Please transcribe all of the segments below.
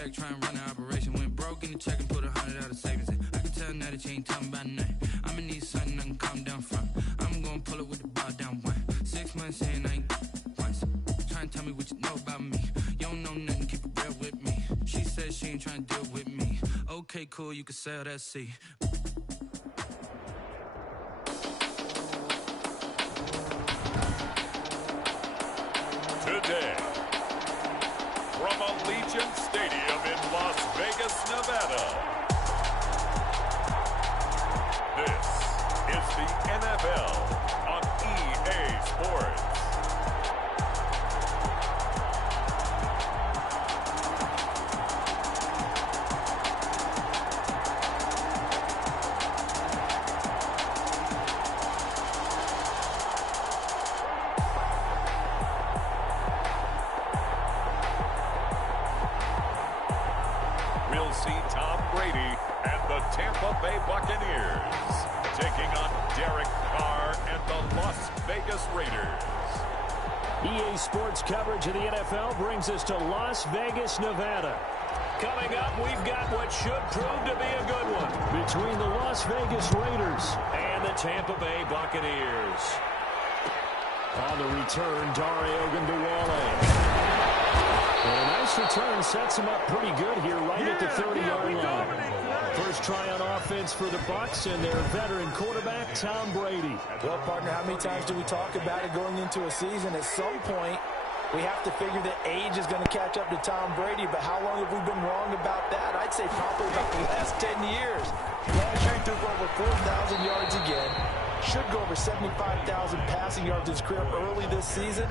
check, try and run an operation. Went broke in the check and put 100 out of savings in. I can tell now that you ain't talking about nothing. I'ma need something I can calm down from. I'm gonna pull it with the bar down one. 6 months in, I ain't once. Try and tell me what you know about me. You don't know nothing, keep it real with me. She said she ain't trying to deal with me. Okay, cool, you can sell that seat. Today, from Allegiant Stadium in Las Vegas, Nevada, this is the NFL on EA Sports. We'll see Tom Brady and the Tampa Bay Buccaneers taking on Derek Carr and the Las Vegas Raiders. EA Sports coverage of the NFL brings us to Las Vegas, Nevada. Coming up, we've got what should prove to be a good one between the Las Vegas Raiders and the Tampa Bay Buccaneers. On the return, Dario Ogunbowale. And a nice return sets him up pretty good here right at the 30-yard line. First try on offense for the Bucs and their veteran quarterback, Tom Brady. Well, partner, how many times do we talk about it going into a season? At some point, we have to figure that age is going to catch up to Tom Brady, but how long have we been wrong about that? I'd say probably about the last 10 years. Last year he threw for over 4,000 yards again. Should go over 75,000 passing yards in his career early this season.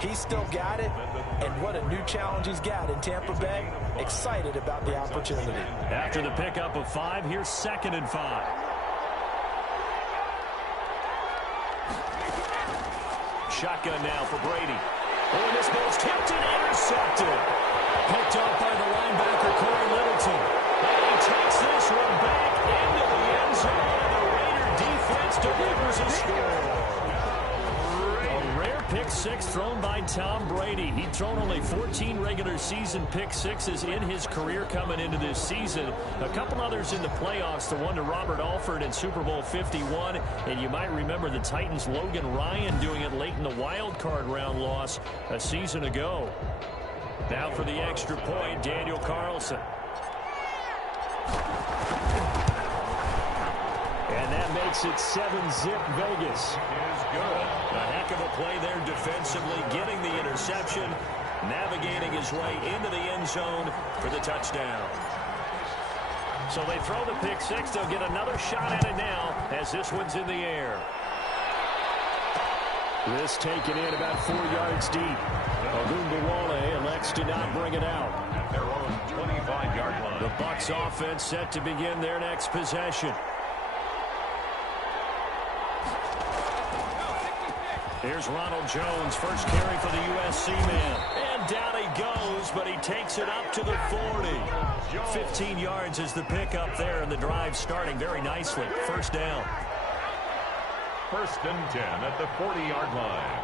He's still got it, and what a new challenge he's got in Tampa Bay. Excited about the opportunity. After the pickup of 5, here's 2nd and 5. Shotgun now for Brady. Oh, and this ball's tipped and intercepted. Picked off by the linebacker, Corey Littleton. And he takes this one back into the end zone, and the Raider defense delivers a score. A rare pick six thrown by Tom Brady. He'd thrown only 14 regular season pick sixes in his career coming into this season. A couple others in the playoffs, the one to Robert Alford in Super Bowl 51. And you might remember the Titans' Logan Ryan doing it late in the wild card round loss a season ago. Now for the extra point, Daniel Carlson. And that makes it 7-zip Vegas. Is good. A heck of a play there defensively, getting the interception, navigating his way into the end zone for the touchdown. So they throw the pick six. They'll get another shot at it now as this one's in the air. This taken in about 4 yards deep. Ogunbowale elects to not bring it out. At their own 25-yard line. The Bucs offense set to begin their next possession. Here's Ronald Jones, first carry for the USC man. And down he goes, but he takes it up to the 40. 15 yards is the pickup there, and the drive starting very nicely. First down. 1st and 10 at the 40-yard line.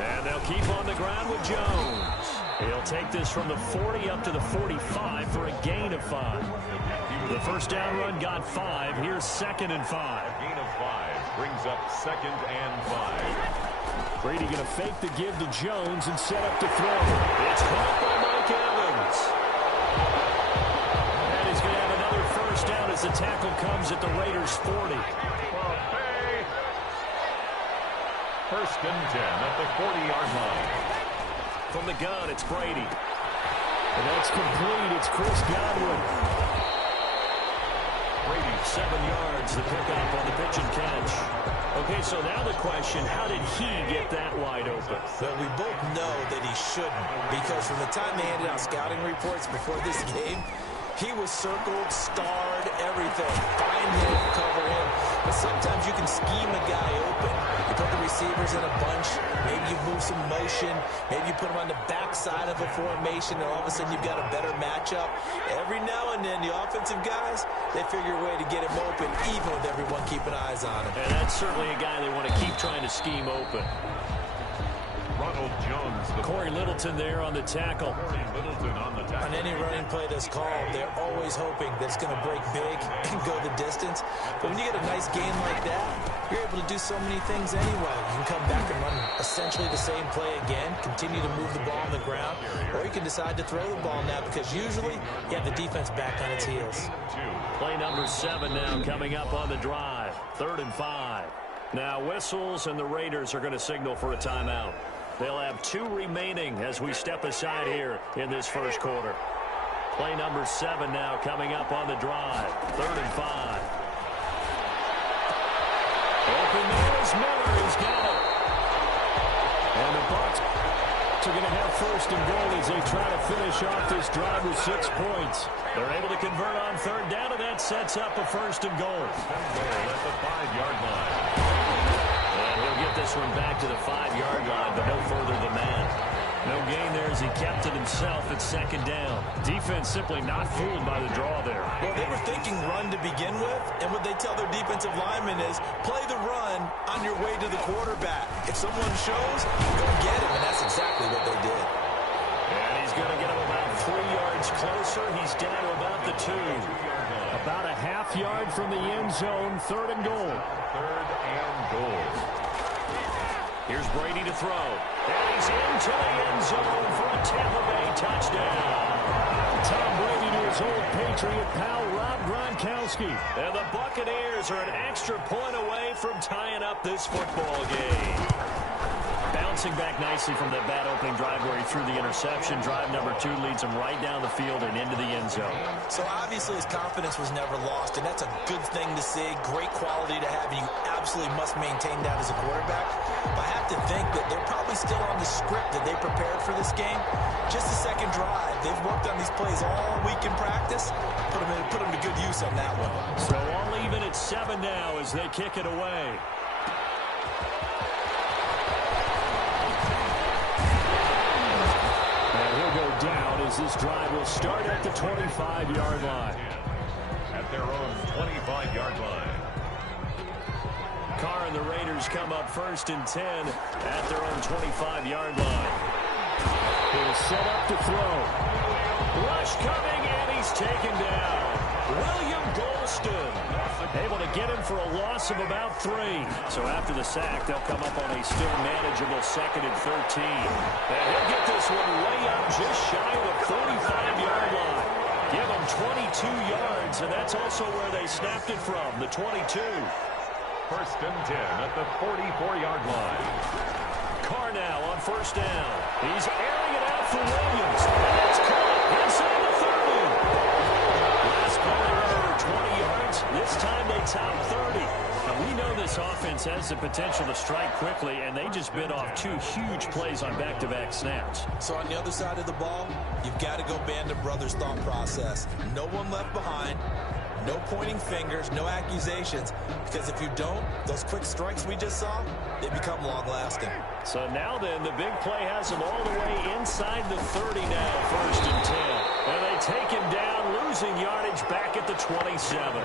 And they'll keep on the ground with Jones. He'll take this from the 40 up to the 45 for a gain of 5. The first down run got 5. Here's 2nd and 5. A gain of 5 brings up 2nd and 5. Brady going to fake the give to Jones and set up to throw. It's caught by Mike Evans. And he's going to have another first down as the tackle comes at the Raiders' 40. 1st and 10 at the 40-yard line. From the gun, it's Brady. And that's complete. It's Chris Godwin. Brady, 7 yards, the pickup on the pitch and catch. Okay, so now the question, how did he get that wide open? Well, we both know that he shouldn't, because from the time they handed out scouting reports before this game, he was circled, starred, everything. Find him, cover him. But sometimes you can scheme a guy open. You put the receivers in a bunch. Maybe you move some motion. Maybe you put them on the backside of a formation, and all of a sudden you've got a better matchup. Every now and then, the offensive guys, they figure a way to get him open, even with everyone keeping eyes on him. And that's certainly a guy they want to keep trying to scheme open. Ronald Corey Littleton there on the tackle. On any running play that's called, they're always hoping that it's going to break big and go the distance. But when you get a nice gain like that, you're able to do so many things anyway. You can come back and run essentially the same play again, continue to move the ball on the ground, or you can decide to throw the ball now because usually you have the defense back on its heels. Play number 7 now coming up on the drive. 3rd and 5. Now whistles and the Raiders are going to signal for a timeout. They'll have 2 remaining as we step aside here in this first quarter. Play number 7 now coming up on the drive. 3rd and 5. Open there is Miller. He's got it. And the Bucs are going to have 1st and goal as they try to finish off this drive with 6 points. They're able to convert on 3rd down, and that sets up a 1st and goal. At the 5-yard line. And he'll get this one back to the 5-yard line, but no further than that. No gain there as he kept it himself at 2nd down. Defense simply not fooled by the draw there. Well, they were thinking run to begin with, and what they tell their defensive linemen is play the run on your way to the quarterback. If someone shows, go get him, and that's exactly what they did. And he's going to get him about 3 yards closer. He's down to about the 2. About a half yard from the end zone, 3rd and goal. 3rd and goal. Here's Brady to throw. And he's into the end zone for a Tampa Bay touchdown. Tom Brady to his old Patriot pal, Rob Gronkowski. And the Buccaneers are an extra point away from tying up this football game. Bouncing back nicely from that bad opening drive where he threw the interception. Drive number 2 leads him right down the field and into the end zone. So obviously his confidence was never lost, and that's a good thing to see. Great quality to have, and you absolutely must maintain that as a quarterback. But I have to think that they're probably still on the script that they prepared for this game. Just the 2nd drive. They've worked on these plays all week in practice. Put them to good use on that one. So all even at 7 now as they kick it away. Down as this drive will start at the 25-yard line. At their own 25-yard line. Carr and the Raiders come up 1st and 10 at their own 25-yard line. He'll set up to throw. Rush coming, and he's taken down. William Golston able to get him for a loss of about 3. So after the sack, they'll come up on a still manageable 2nd and 13. And he'll get this one way up just shy of the 45-yard line. Give him 22 yards, and that's also where they snapped it from, the 22. 1st and 10 at the 44-yard line. Carr now on 1st down. He's airing it out for Williams. And it's caught inside the 30. Last play they were over 20 yards. This time they top 30. Now we know this offense has the potential to strike quickly, and they just bit off 2 huge plays on back-to-back snaps. So on the other side of the ball, you've got to go Band of Brothers thought process. No one left behind. No pointing fingers, no accusations, because if you don't, those quick strikes we just saw, they become long-lasting. So now then, the big play has them all the way inside the 30 now, 1st and 10. And they take him down, losing yardage back at the 27.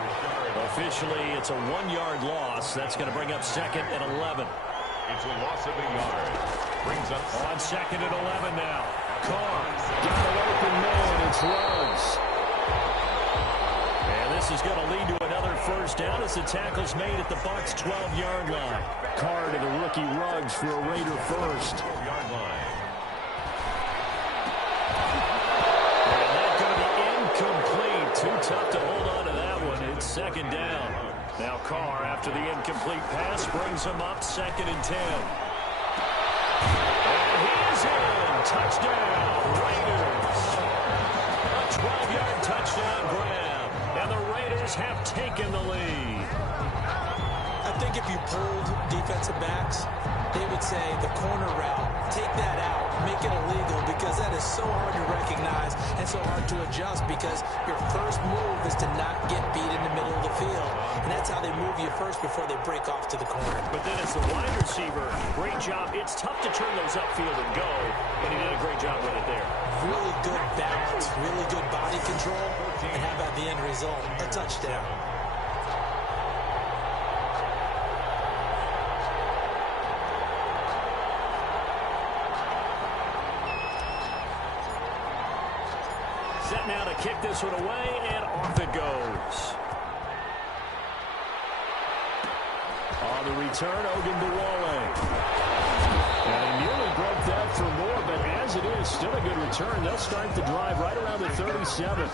Officially, it's a 1-yard loss. That's going to bring up 2nd and 11. It's a loss of a yard. Brings up on 2nd and 11 now. Carr got an open man. It's Ruggs. And this is going to lead to another 1st down as the tackle's made at the Bucs' 12-yard line. Carr to the rookie Ruggs for a Raider 1st. 12-yard line. And that's going to be incomplete. Too tough to hold on to that one. It's 2nd down. Now Carr, after the incomplete pass, brings him up 2nd and 10. And he's in. Touchdown, Raiders. A 12-yard touchdown grab. And the Raiders have taken the lead. I think if you pulled defensive backs, they would say the corner route, take that out, make it illegal, because that is so hard to recognize and so hard to adjust, because your first move is to not get beat in the middle of the field. And that's how they move you first before they break off to the corner. But then as the wide receiver, great job. It's tough to turn those upfield and go, but he did a great job with it there. Really good balance, really good body control, and how about the end result? A touchdown. set now to kick this one away, and off it goes. On the return, Ogunbowale. And he nearly broke that for more, but as it is, still a good return. They'll start the drive right around the 37.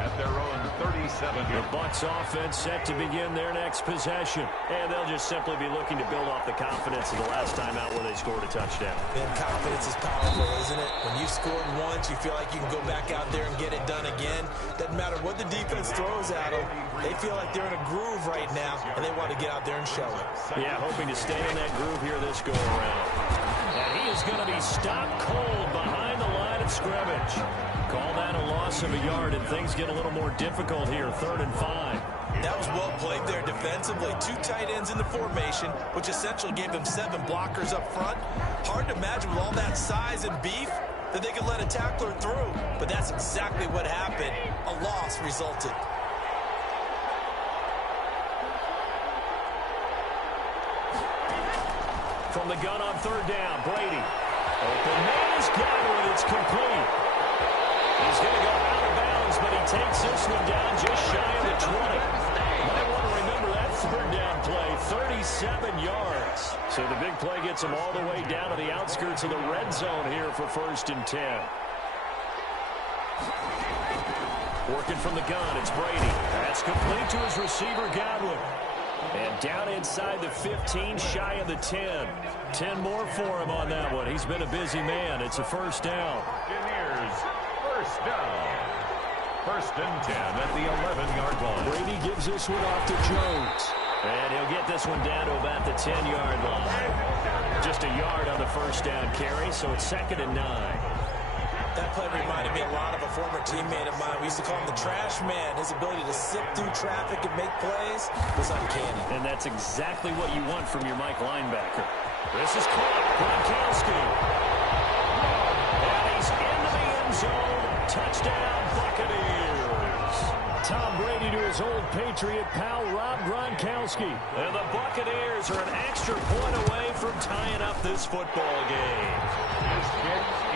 At their own 37. The Bucs offense set to begin their next possession. And they'll just simply be looking to build off the confidence of the last time out where they scored a touchdown. And confidence is powerful, isn't it? When you've scored once, you feel like you can go back out there and get it done again. Doesn't matter what the defense throws at them. They feel like they're in a groove right now, and they want to get out there and show it. Yeah, hoping to stay in that groove here this go-around. And he is going to be stopped cold behind the line of scrimmage. Call that a loss of a yard, and things get a little more difficult here, 3rd and 5. That was well played there defensively. 2 tight ends in the formation, which essentially gave them 7 blockers up front. Hard to imagine with all that size and beef that they could let a tackler through, but that's exactly what happened. A loss resulted. From the gun on 3rd down, Brady. Open man is gathered. It's complete. He's going to go out of bounds, but he takes this one down just shy of the 20. Might want to remember that 3rd down play, 37 yards. So the big play gets him all the way down to the outskirts of the red zone here for 1st and 10. Working from the gun, it's Brady. That's complete to his receiver, Godwin. And down inside the 15, shy of the 10. 10 more for him on that one. He's been a busy man. It's a 1st down. Buccaneers, 1st down. 1st and 10 at the 11-yard line. Brady gives this one off to Jones. And he'll get this one down to about the 10-yard line. Just a yard on the 1st down carry, so it's 2nd and 9. That play reminded me a lot of a former teammate of mine. We used to call him the trash man. His ability to sift through traffic and make plays was uncanny. And that's exactly what you want from your Mike linebacker. This is caught. Gronkowski. And he's into the end zone. Touchdown, Buccaneers. Tom Brady to his old Patriot pal, Rob Gronkowski. And the Buccaneers are an extra point away from tying up this football game.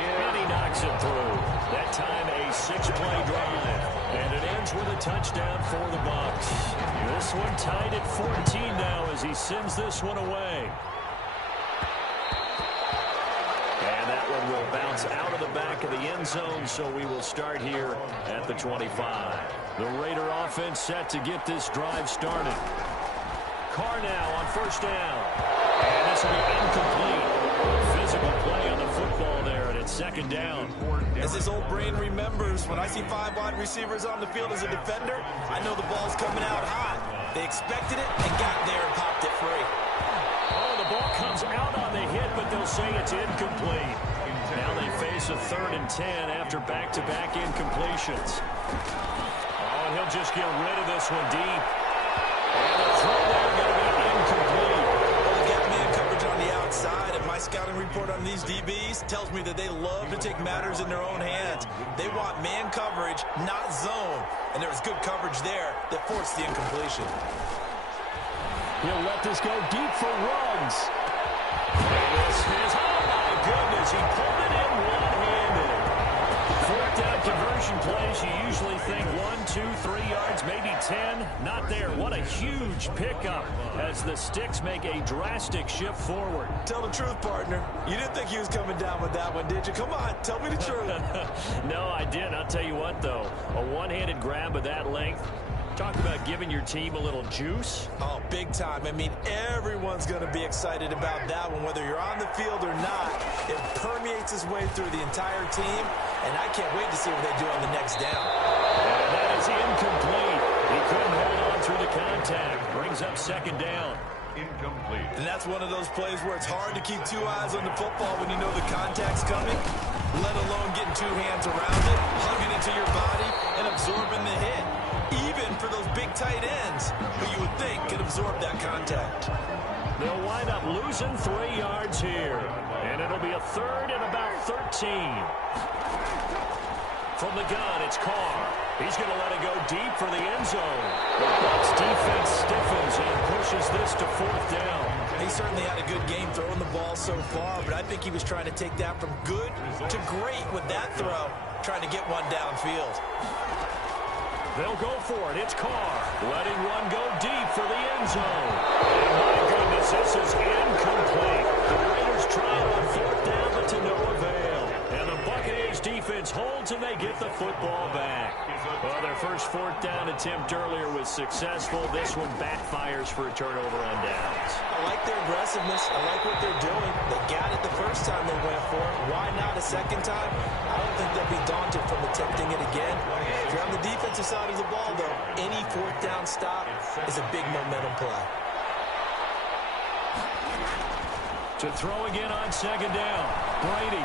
And he knocks it through. That time a 6-play drive. And it ends with a touchdown for the Bucs. This one tied at 14 now as he sends this one away. And that one will bounce out of the back of the end zone, so we will start here at the 25. The Raider offense set to get this drive started. Carr now on 1st down. And this will be incomplete. Physical play on the football there, and it's 2nd down. As his old brain remembers, when I see 5 wide receivers on the field as a defender, I know the ball's coming out hot. They expected it and got there and popped it free. Oh, the ball comes out on the hit, but they'll say it's incomplete. Now they face a 3rd and 10 after back-to-back incompletions. Oh, and he'll just get rid of this one deep. And the throw there going to be incomplete. Well, they've got man coverage on the outside, and my scouting report on these DBs tells me that they love to take matters in their own hands. They want man coverage, not zone. And there was good coverage there that forced the incompletion. He'll let this go deep for Ruggs. And this is, oh my goodness, he pulled it in one-handed. 4th down conversion plays, you usually think 1, 2, 3 yards, maybe 10. Not there. What a huge pickup as the Sticks make a drastic shift forward. Tell the truth, partner. You didn't think he was coming down with that one, did you? Come on, tell me the truth. No, I didn't. I'll tell you what, though. A one-handed grab of that length. Talk about giving your team a little juice. Oh, big time. I mean, everyone's going to be excited about that one, whether you're on the field or not. It permeates its way through the entire team, and I can't wait to see what they do on the next down. And that is incomplete. He couldn't hold on through the contact. Brings up 2nd down. Incomplete. And that's one of those plays where it's hard to keep 2 eyes on the football when you know the contact's coming, let alone getting 2 hands around it, hugging it to your body, and absorbing the hit. Even for those big tight ends who you would think could absorb that contact. They'll wind up losing 3 yards here. And it'll be a 3rd and about 13. From the gun, it's Carr. He's going to let it go deep for the end zone. The Bucs defense stiffens and pushes this to 4th down. He certainly had a good game throwing the ball so far, but I think he was trying to take that from good to great with that throw. trying to get one downfield. They'll go for it. It's Carr letting one go deep for the end zone. And my goodness, this is incomplete. The Raiders try it on fourth down, but to no avail. And the Buccaneers defense holds, and they get the football back. Well, their first fourth down attempt earlier was successful. This one backfires for a turnover on downs. I like their aggressiveness. I like what they're doing. They got it the first time they went for it. Why not a second time? I don't think they'll be daunted from attempting it again. If you're on the defensive side of the ball, though, any fourth down stop is a big momentum play. To throw again on second down, Brady.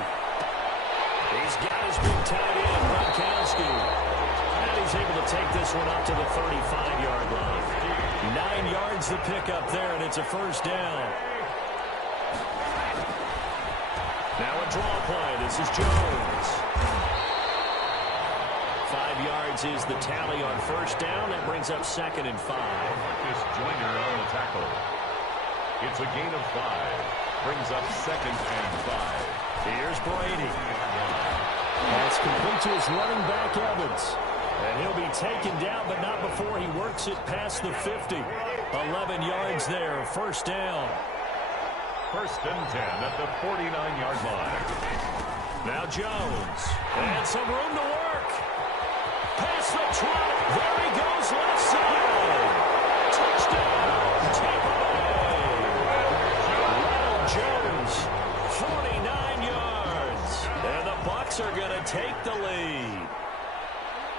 He's got his big tight end, Gronkowski. And he's able to take this one up to the 35-yard line. 9 yards to pick up there, and it's a first down. Now a draw play. This is Jones. 5 yards is the tally on first down. That brings up 2nd and 5. Marcus Joyner on the tackle. It's a gain of 5. Brings up 2nd and 5. Here's Brady. That's complete to his running back, Evans. And he'll be taken down, but not before he works it past the 50. 11 yards there, first down. 1st and 10 at the 49-yard line. Now Jones. And some room to work. Past the trot. There he goes, left side. Touchdown, Tampa Bay. Ronald Jones, 49 yards. And the Bucs are going to take the lead.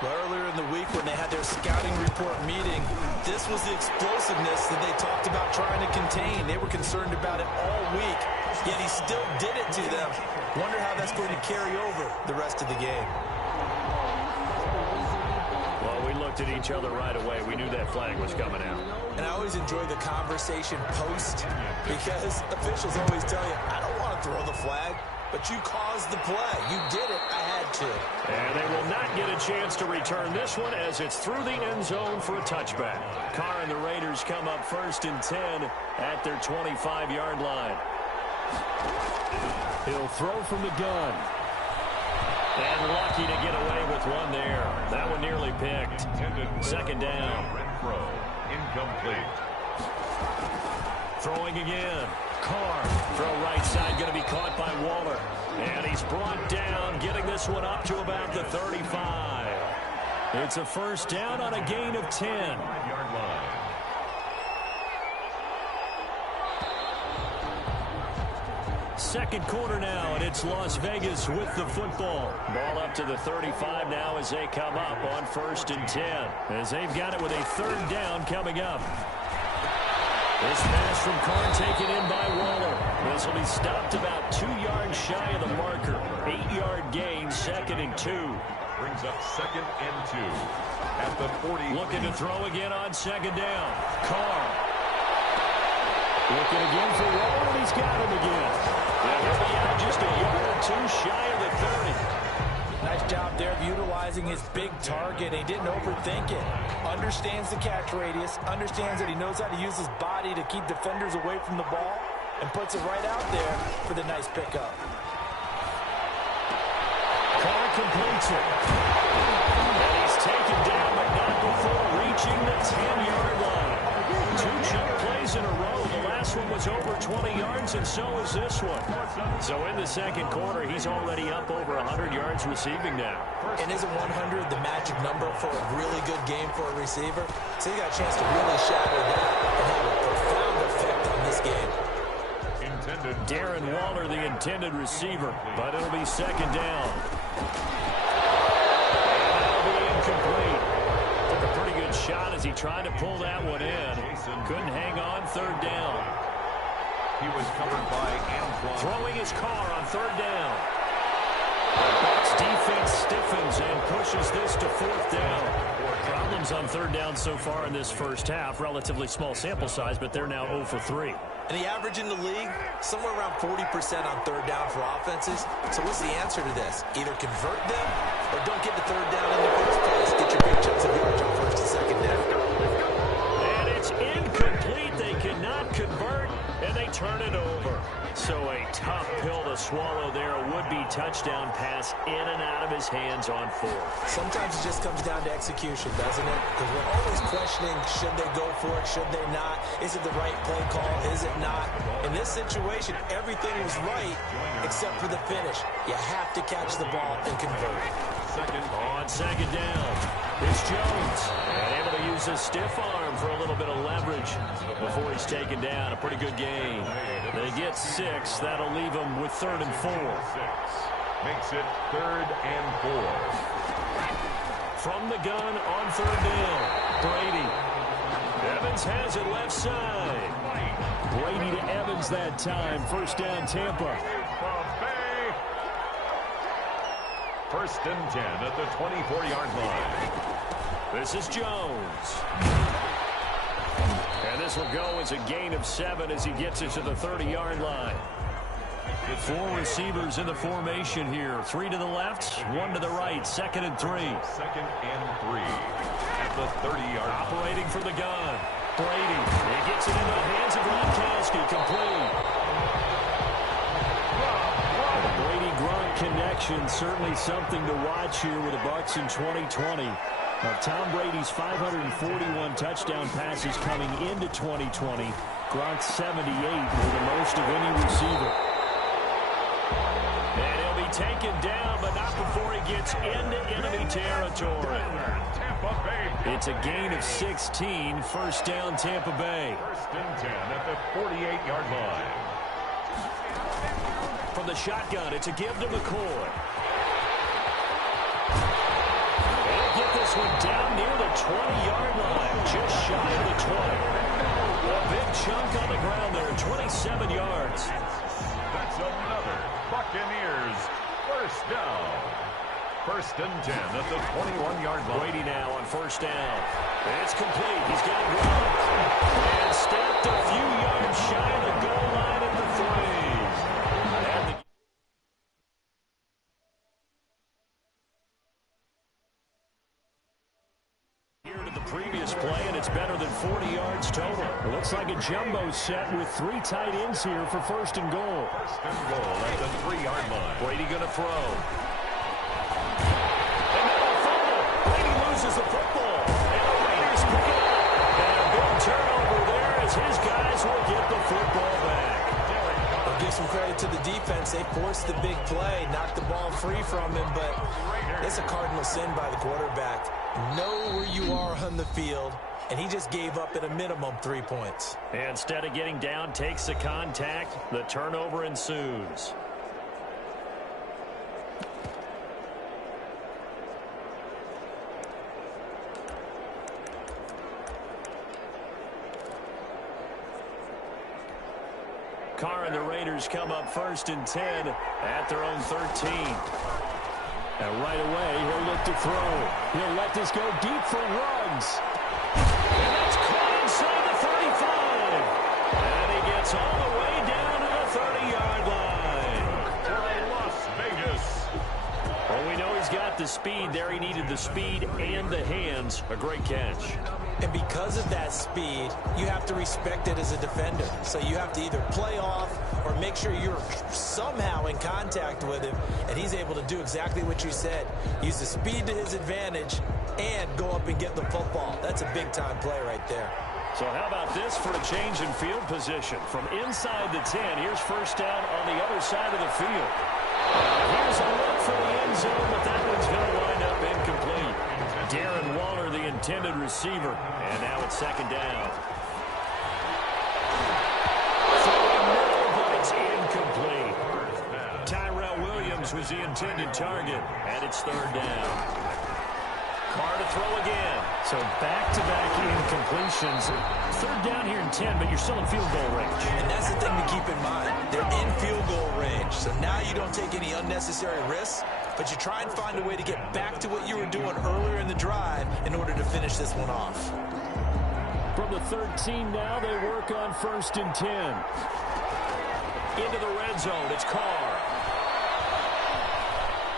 Well, earlier in the week when they had their scouting report meeting, this was the explosiveness that they talked about trying to contain. They were concerned about it all week, yet he still did it to them. Wonder how that's going to carry over the rest of the game. Well, we looked at each other right away. We knew that flag was coming out. And I always enjoy the conversation post because officials always tell you, I don't want to throw the flag. But you caused the play. You did it. I had to. And they will not get a chance to return this one as it's through the end zone for a touchback. Carr and the Raiders come up 1st and 10 at their 25-yard line. He'll throw from the gun. And lucky to get away with one there. That one nearly picked. 2nd down. Renfro, incomplete. Throwing again. Carr, throw right side, going to be caught by Waller. And he's brought down, getting this one up to about the 35. It's a first down on a gain of 10. 5-yard line. Second quarter now, and it's Las Vegas with the football. Ball up to the 35 now as they come up on 1st and 10. As they've got it with a 3rd down coming up. This pass from Carr taken in by Waller. This will be stopped about 2 yards shy of the marker. 8-yard gain, 2nd and 2. Brings up 2nd and 2 at the 40. Looking to throw again on 2nd down. Carr. Looking again for Waller, and he's got him again. And he'll be out just a yard or 2 shy of the 30. Nice job there of utilizing his big target. He didn't overthink it. Understands the catch radius. Understands that he knows how to use his body to keep defenders away from the ball. And puts it right out there for the nice pickup. Carr completes it. And he's taken down, but not before reaching the 10-yard line. 2 jump plays in a row. The last one was over 20 yards, and so is this one. So in the second quarter, he's already up over 100 yards receiving now. And isn't 100 the magic number for a really good game for a receiver? So he got a chance to really shatter that and have a profound effect on this game. Darren Waller, the intended receiver, but it'll be 2nd down. And that'll be incomplete. Took a pretty good shot as he tried to pull that one in. Couldn't hang on, 3rd down. He was covered by Antoine. Throwing his Carr on 3rd down. Bucs defense stiffens and pushes this to 4th down. Problems on 3rd down so far in this first half. Relatively small sample size, but they're now 0 for 3. And the average in the league, somewhere around 40% on 3rd down for offenses. So what's the answer to this? Either convert them or don't get the 3rd down in the first place. Get your big chunks of yards on 1st and 2nd down. And it's incomplete. They cannot convert, and they turn it over. So a tough pill to swallow there. A would-be touchdown pass in and out of his hands on fourth. Sometimes it just comes down to execution, doesn't it? Because we're always questioning, should they go for it, should they not? Is it the right play call, is it not? In this situation, everything was right except for the finish. You have to catch the ball and convert. On second down, it's Jones. And able to use his stiff arm for a little bit of leverage before he's taken down. A pretty good gain. They get 6. That'll leave them with 3rd and 4. Makes it 3rd and 4. From the gun on 3rd down, Brady. Evans has it left side. Brady to Evans that time. 1st down, Tampa. 1st and 10 at the 24-yard line. This is Jones. And this will go as a gain of 7 as he gets it to the 30-yard line. 4 receivers in the formation here. 3 to the left, 1 to the right. 2nd and 3. 2nd and 3 at the 30-yard line. Operating from the gun. Brady. He gets it into the hands of Gronkowski. Complete. Connection, certainly something to watch here with the Bucs in 2020. Of Tom Brady's 541 touchdown passes coming into 2020, Gronk's 78 were the most of any receiver. And he'll be taken down, but not before he gets into enemy territory. It's a gain of 16, 1st down Tampa Bay. 1st and 10 at the 48-yard line. From the shotgun, it's a give to McCoy. They'll get this one down near the 20-yard line, just shy of the 20. A big chunk on the ground there, 27 yards. That's another Buccaneers 1st down. 1st and 10 at the 21-yard line. Brady now on 1st down. It's complete. He's got Gronk. And stepped a few yards shy of the goal line at the 3. Previous play, and it's better than 40 yards total. It looks like a jumbo set with 3 tight ends here for 1st and goal. 1st and goal at the 3-yard line. Brady going to throw. And now a fumble. Brady loses the football. And the Raiders pick it up. And a big turnover there as his guys will get the football back. I'll give some credit to the defense. They forced the big play, knocked the ball free from him, but it's a cardinal sin by the quarterback. Know where you are on the field, and he just gave up at a minimum 3 points. And instead of getting down, takes the contact. The turnover ensues. Carr and the Raiders come up 1st and 10 at their own 13. And right away, he'll look to throw. He'll let this go deep for Ruggs. And that's caught inside the 35. And he gets all the way down to the 30-yard line. Las Vegas. Well, we know he's got the speed there. He needed the speed and the hands. A great catch. And because of that speed, you have to respect it as a defender. So you have to either play off or make sure you're somehow in contact with him, and he's able to do exactly what you said. Use the speed to his advantage and go up and get the football. That's a big-time play right there. So how about this for a change in field position? From inside the 10, here's 1st down on the other side of the field. Here's a look for the end zone, but that one's going to wind up incomplete. Darren Waller, the intended receiver. And now it's 2nd down. Throwing middle, but it's incomplete. Tyrell Williams was the intended target, and it's 3rd down. Carr to throw again. So back-to-back incompletions. 3rd down here in 10, but you're still in field goal range. And that's the thing to keep in mind. They're in field goal range, so now you don't take any unnecessary risks, but you try and find a way to get back to what you were doing earlier in the drive in order to finish this one off. From the 13 now, they work on 1st and 10. Into the red zone, it's Carr.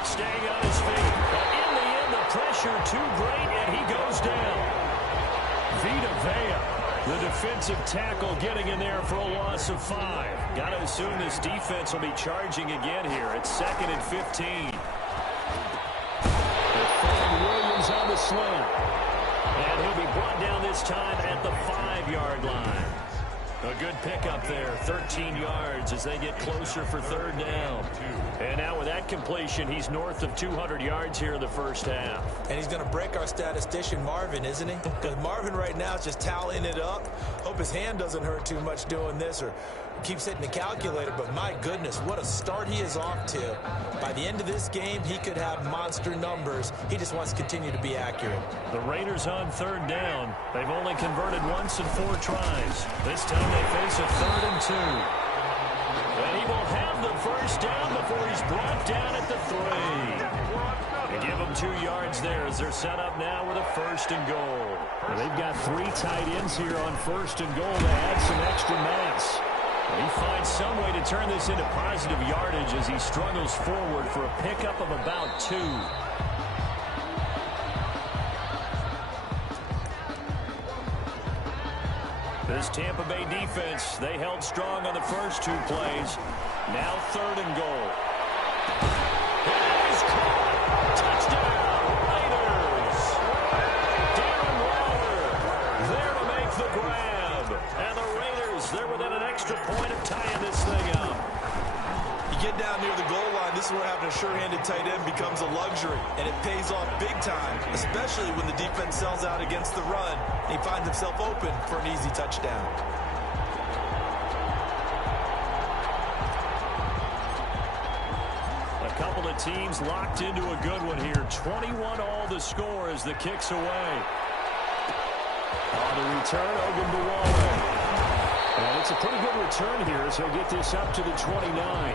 Staying on his feet. But in the end, the pressure too great, and he goes down. Vita Vea. The defensive tackle getting in there for a loss of 5. Got to assume this defense will be charging again here. It's 2nd and 15. They'll find Williams on the slant. And he'll be brought down this time at the 5-yard line. A good pickup there, 13 yards as they get closer for 3rd down. And now with that completion, he's north of 200 yards here in the first half. And he's going to break our statistician Marvin, isn't he? Because Marvin right now is just tallying it up. Hope his hand doesn't hurt too much doing this or keeps hitting the calculator. But my goodness, what a start he is off to. By the end of this game, he could have monster numbers. He just wants to continue to be accurate. The Raiders on 3rd down. They've only converted once in 4 tries. This time they face a 3rd and 2. And he will have the first down before he's brought down at the 3. They give him 2 yards there as they're set up now with a 1st and goal. Well, they've got 3 tight ends here on 1st and goal to add some extra mass. And he finds some way to turn this into positive yardage as he struggles forward for a pickup of about 2. This Tampa Bay defense, they held strong on the first 2 plays. Now 3rd and goal. He's caught. Touchdown, Raiders. Darren Waller there to make the grab. And the Raiders, they're within an extra point of tying this thing up. You get down near the goal line, this is where having a sure-handed tight end becomes a luxury, and it pays off big time, especially when the defense sells out against the run, and he finds himself open for an easy touchdown. A couple of teams locked into a good one here. 21 all the score as the kick's away. On the return, Ogunbowale. And it's a pretty good return here as he'll get this up to the 29.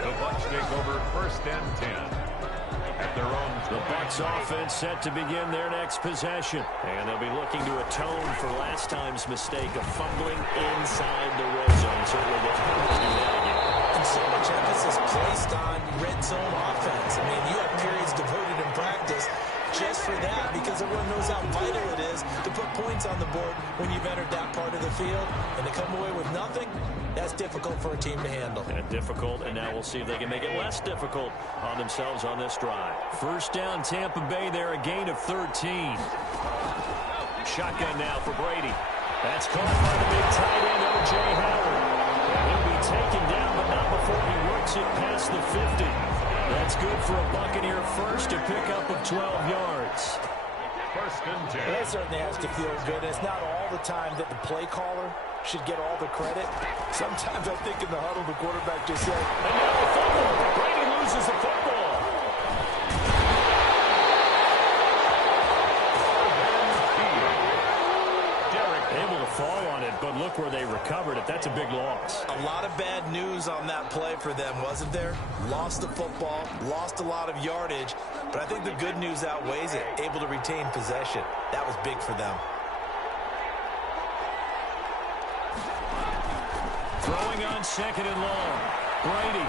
The Bucs take over 1st and 10 at their own. The Bucs offense set to begin their next possession. And they'll be looking to atone for last time's mistake of fumbling inside the red zone. Certainly they have to do that again. And so much emphasis placed on red zone offense. I mean, you have periods devoted in practice just for that because everyone knows how vital it is to put points on the board when you've entered that part of the field. And to come away with nothing, that's difficult for a team to handle. And difficult, and now we'll see if they can make it less difficult on themselves on this drive. 1st down, Tampa Bay there, a gain of 13. Shotgun now for Brady. That's caught by the big tight end, O.J. Howard. And he'll be taken down, but not before he works it past the 50. That's good for a Buccaneer first, a pickup of 12 yards. 1st and 10. That certainly has to feel good. It's not all the time that the play caller should get all the credit. Sometimes I think in the huddle, the quarterback just said, and now the football. Brady loses the football. Able to fall on it, but look where they recovered it. That's a big loss. a lot of bad news on that play for them, wasn't there? Lost the football, lost a lot of yardage, but I think the good news outweighs it. Able to retain possession. That was big for them. Throwing on 2nd and long. Brady.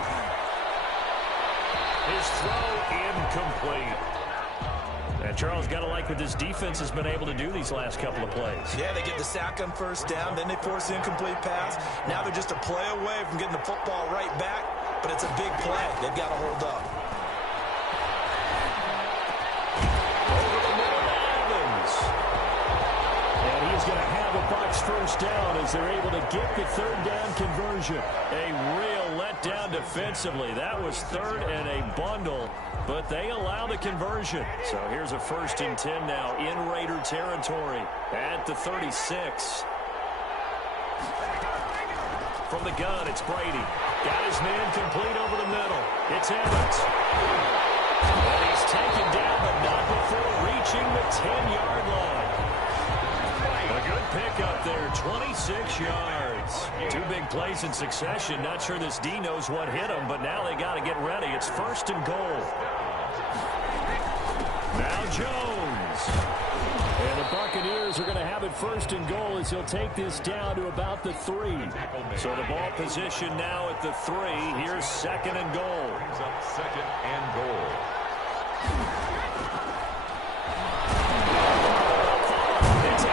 His throw incomplete. And Charles, got to like what this defense has been able to do these last couple of plays. Yeah, they get the sack on 1st down, then they force the incomplete pass. Now they're just a play away from getting the football right back, but it's a big play. They've got to hold up. Over the middle to Evans. And he's going to have a Bucs 1st down as they're able to get the 3rd down conversion. A real letdown defensively. That was 3rd and a bundle, but they allow the conversion. So here's a 1st and 10 now in Raider territory at the 36. From the gun, it's Brady. Got his man complete over the middle. It's Evans. And he's taken down, but not before reaching the 10-yard line. A good pickup there, 26 yards. 2 big plays in succession. Not sure this D knows what hit him, but now they got to get ready. It's 1st and goal. Now Jones. And the Buccaneers are going to have it 1st and goal as he'll take this down to about the 3. So the ball position now at the 3. Here's 2nd and goal. Brings up 2nd and goal. It's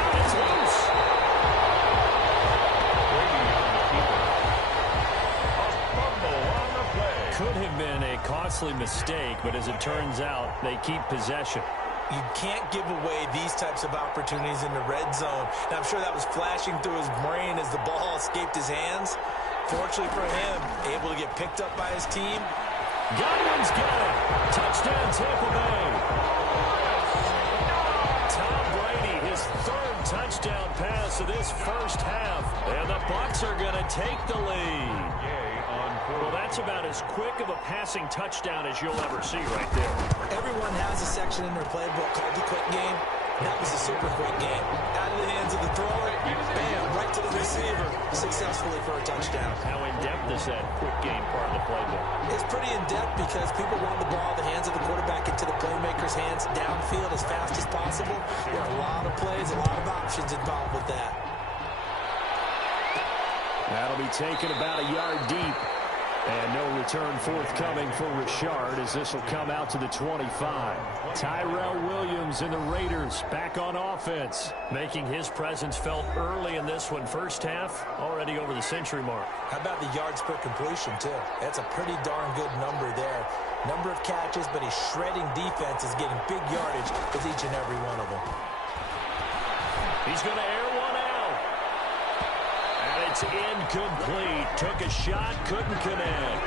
a costly mistake, but as it turns out, they keep possession. You can't give away these types of opportunities in the red zone. And I'm sure that was flashing through his brain as the ball escaped his hands. Fortunately for him, able to get picked up by his team. Godwin's got it. Touchdown, Tampa Bay. Tom Brady, his third touchdown pass of this first half. And the Bucs are going to take the lead. Well, that's about as quick of a passing touchdown as you'll ever see right there. Everyone has a section in their playbook called the quick game. That was a super quick game. Out of the hands of the thrower, bam, right to the receiver, successfully for a touchdown. How in-depth is that quick game part of the playbook? It's pretty in-depth because people want the ball in the hands of the quarterback into the playmaker's hands downfield as fast as possible. There are a lot of plays, a lot of options involved with that. That'll be taken about a yard deep. And no return forthcoming for Richard as this will come out to the 25. Tyrell Williams and the Raiders back on offense, making his presence felt early in this one. First half, already over the century mark. How about the yards per completion, too? That's a pretty darn good number there. Number of catches, but he's shredding defenses, getting big yardage with each and every one of them. He's going to air one out. And it's incomplete. Took a shot, couldn't connect.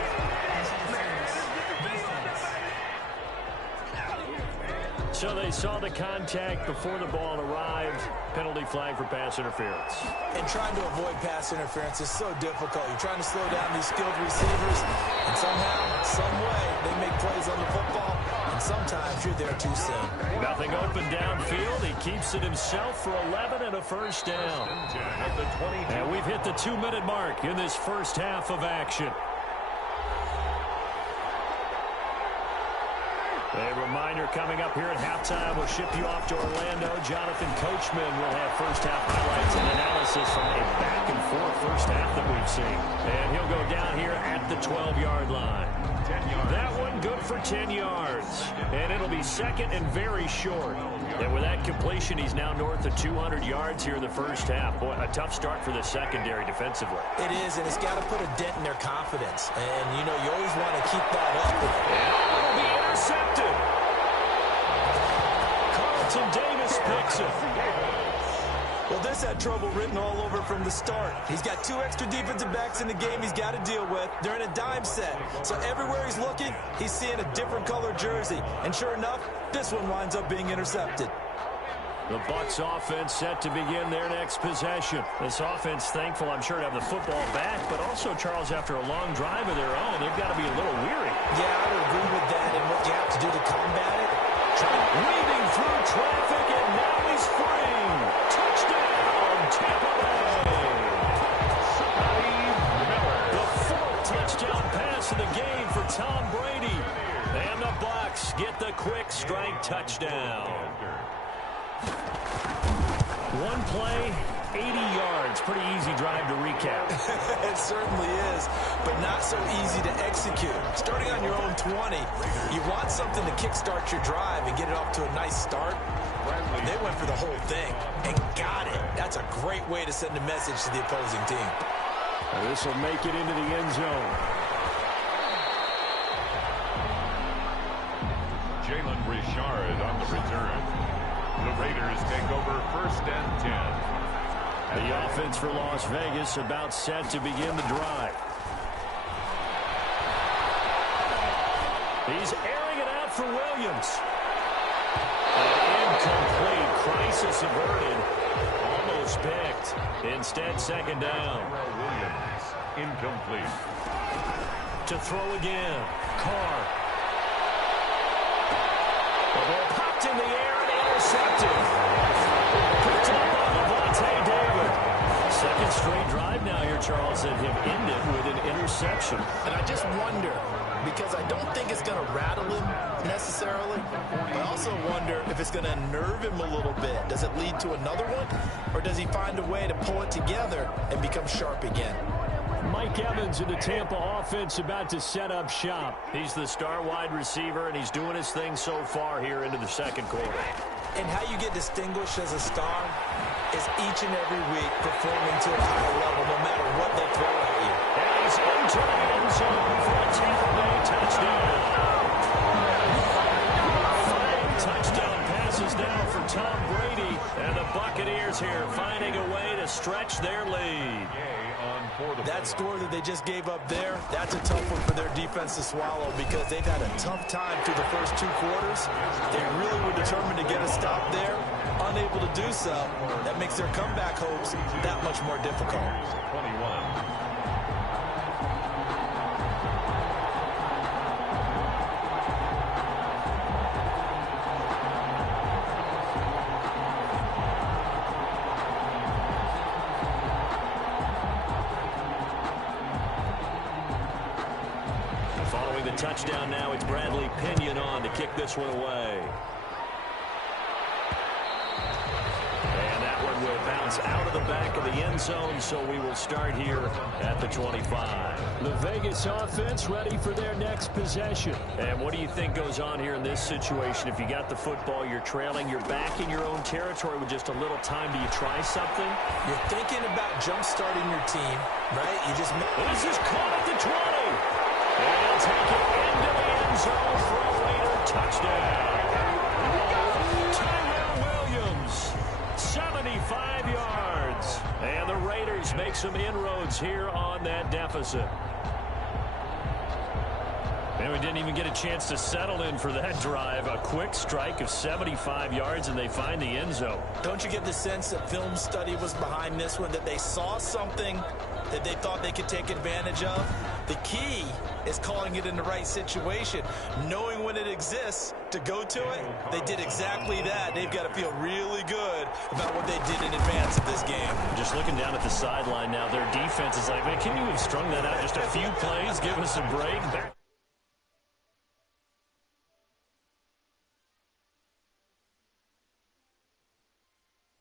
So they saw the contact before the ball arrived. Penalty flag for pass interference. And trying to avoid pass interference is so difficult. You're trying to slow down these skilled receivers, and somehow, some way, they make plays on the football, and sometimes you're there too soon. Nothing open downfield. He keeps it himself for 11 and a first down. And we've hit the 2-minute mark in this first half of action. A reminder coming up here at halftime. We'll ship you off to Orlando. Jonathan Coachman will have first half highlights and analysis from a back-and-forth first half that we've seen. And he'll go down here at the 12-yard line. That one good for 10 yards. And it'll be second and very short. And with that completion, he's now north of 200 yards here in the first half. Boy, a tough start for the secondary defensively. It is, and it's got to put a dent in their confidence. And, you know, you always want to keep that up. And it'll be intercepted. Carlton Davis picks it. Well, this had trouble written all over from the start. He's got 2 extra defensive backs in the game he's got to deal with. They're in a dime set. So everywhere he's looking, he's seeing a different color jersey. And sure enough, this one winds up being intercepted. The Bucs offense set to begin their next possession. This offense thankful, I'm sure, to have the football back, but also, Charles, after a long drive of their own, they've got to be a little weary. Yeah, I would agree with that. And what you have to do to combat it, weaving through traffic, and now he's free. Touchdown, Tampa Bay. The 4th touchdown pass of the game for Tom Brady. And the Bucs get the quick strike touchdown. One play, 80 yards. Pretty easy drive to recap. It certainly is, but not so easy to execute. Starting on your own 20, you want something to kickstart your drive and get it off to a nice start. They went for the whole thing and got it. That's a great way to send a message to the opposing team. This will make it into the end zone. Jalen Richard on the return. The Raiders take over 1st and 10. The offense for Las Vegas about set to begin the drive. He's airing it out for Williams. Incomplete. Crisis averted. Almost picked. Instead, second down. Williams, incomplete. To throw again. Carr. The ball popped in the air and intercepted. Picked up on Levante David. Second straight drive now here, Charles, that have ended with an interception. And I just wonder, because I don't think it's going to rattle him necessarily. I also wonder if it's going to unnerve him a little bit. Does it lead to another one? Or does he find a way to pull it together and become sharp again? Mike Evans in the Tampa offense about to set up shop. He's the star wide receiver, and he's doing his thing so far here into the second quarter. And how you get distinguished as a star is each and every week performing to a high level no matter what they throw at you. And he goes into the end zone for a Tampa Bay touchdown. 5 touchdown passes now for Tom Brady. And the Buccaneers here finding a way to stretch their lead. That score that they just gave up there, that's a tough one for their defense to swallow because they've had a tough time through the first 2 quarters. They really were determined to get a stop there, unable to do so. That makes their comeback hopes that much more difficult. 21. Touchdown now. It's Bradley Pinion on to kick this one away. And that one will bounce out of the back of the end zone, so we will start here at the 25. The Vegas offense ready for their next possession. And what do you think goes on here in this situation? If you got the football, you're trailing, you're back in your own territory with just a little time. Do you try something? You're thinking about jump-starting your team, right? This is caught at the 20. And take it into the end zone for a Raider touchdown. Tyrell Williams, 75 yards. And the Raiders make some inroads here on that deficit. And we didn't even get a chance to settle in for that drive. A quick strike of 75 yards, and they find the end zone. Don't you get the sense that film study was behind this one, that they saw something that they thought they could take advantage of? The key is calling it in the right situation, knowing when it exists to go to it. They did exactly that. They've got to feel really good about what they did in advance of this game. Just looking down at the sideline now, their defense is like, man, can you have strung that out just a few plays? Give us a break.